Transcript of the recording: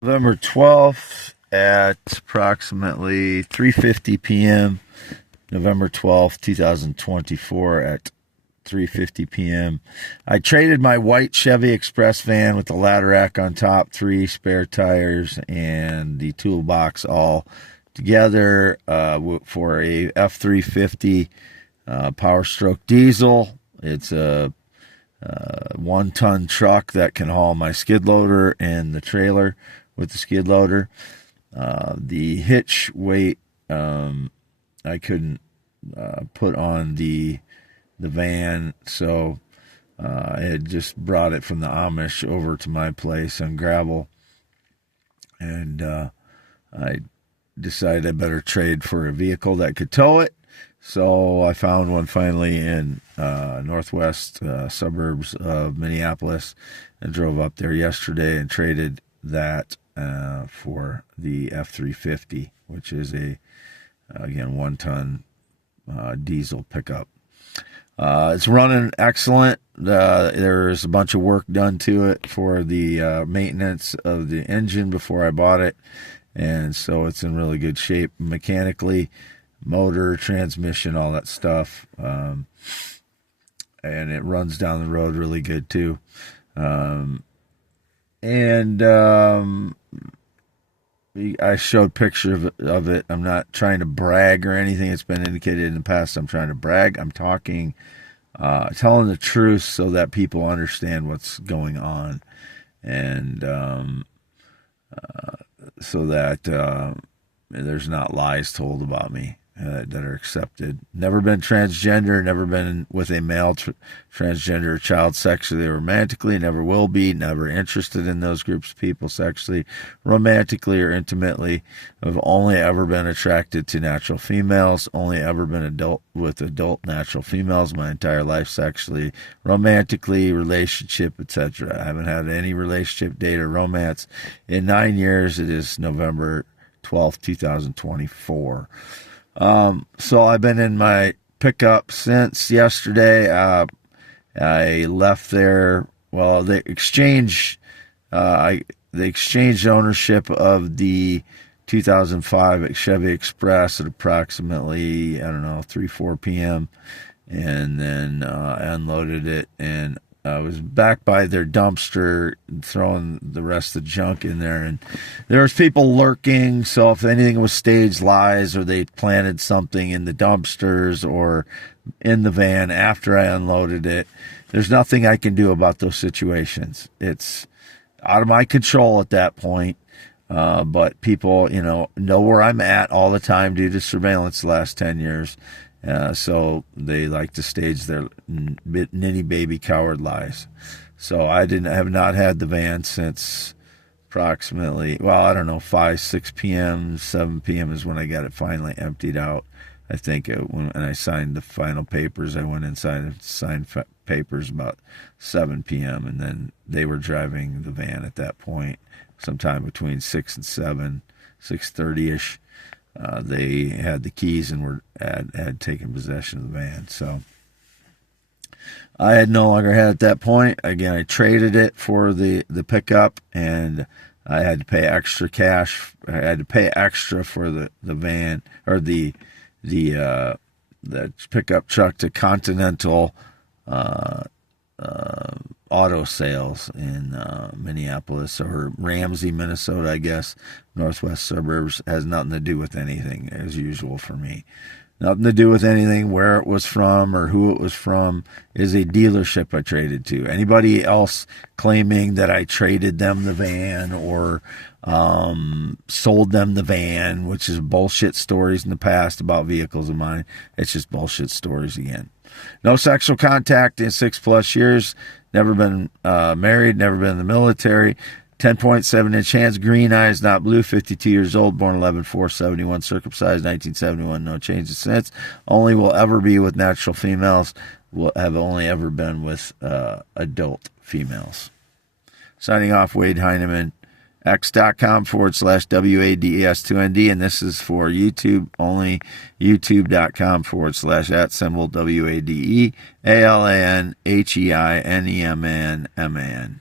November 12th at approximately 3:50 p.m. November 12th, 2024 at 3:50 p.m. I traded my white Chevy Express van with the ladder rack on top, 3 spare tires, and the toolbox all together for a F350 Power Stroke diesel. It's a 1-ton truck that can haul my skid loader and the trailer with the skid loader. The hitch weight I couldn't put on the van, so I had just brought it from the Amish over to my place on gravel, and I decided I better trade for a vehicle that could tow it. So I found one finally in northwest suburbs of Minneapolis and drove up there yesterday and traded that for the F350, which is again, 1-ton diesel pickup. It's running excellent. There's a bunch of work done to it for the maintenance of the engine before I bought it, and so it's in really good shape mechanically, motor, transmission, all that stuff, and it runs down the road really good too. I showed pictures of it. I'm not trying to brag or anything. It's been indicated in the past I'm trying to brag. I'm telling the truth so that people understand what's going on, and so that there's not lies told about me that are accepted. Never been transgender, never been with a male transgender or child sexually or romantically, never will be, never interested in those groups of people sexually, romantically, or intimately. I've only ever been attracted to natural females, only ever been with adult natural females my entire life, sexually, romantically, relationship, etc. I haven't had any relationship, date, or romance in 9 years. It is November 12th, 2024. So I've been in my pickup since yesterday. I left there. Well, they exchanged ownership of the 2005 Chevy Express at approximately, 3-4 p.m. and then I unloaded it, and I was back by their dumpster throwing the rest of the junk in there, and there was people lurking. So if anything was staged lies, or they planted something in the dumpsters or in the van after I unloaded it, there's nothing I can do about those situations. It's out of my control at that point. But people, know where I'm at all the time due to surveillance the last 10 years. So they like to stage their ninny baby coward lies. So I have not had the van since approximately, 5, 6 p.m., 7 p.m. is when I got it finally emptied out. I think when I signed the final papers, I went inside and signed papers about 7 p.m. And then they were driving the van at that point, sometime between 6 and 7, 6:30ish. They had the keys and had taken possession of the van. So I had no longer had at that point. Again, I traded it for the pickup, and I had to pay extra cash. I had to pay extra for the van, or the pickup truck, to Continental auto sales in Minneapolis, or Ramsey, Minnesota, I guess, northwest suburbs. Has nothing to do with anything, as usual for me. Nothing to do with anything, where it was from or who it was from. Is a dealership I traded to. Anybody else claiming that I traded them the van or sold them the van, which is bullshit stories in the past about vehicles of mine, it's just bullshit stories again. No sexual contact in 6+ years. Never been married. Never been in the military. 10.7-inch hands, green eyes, not blue, 52 years old, born 11/4/71, circumcised 1971, no changes since. Only will ever be with natural females. Will have only ever been with adult females. Signing off, Wade Heineman, x.com/WADES2ND, and this is for YouTube only, youtube.com/@WADEALANHEINEMAN.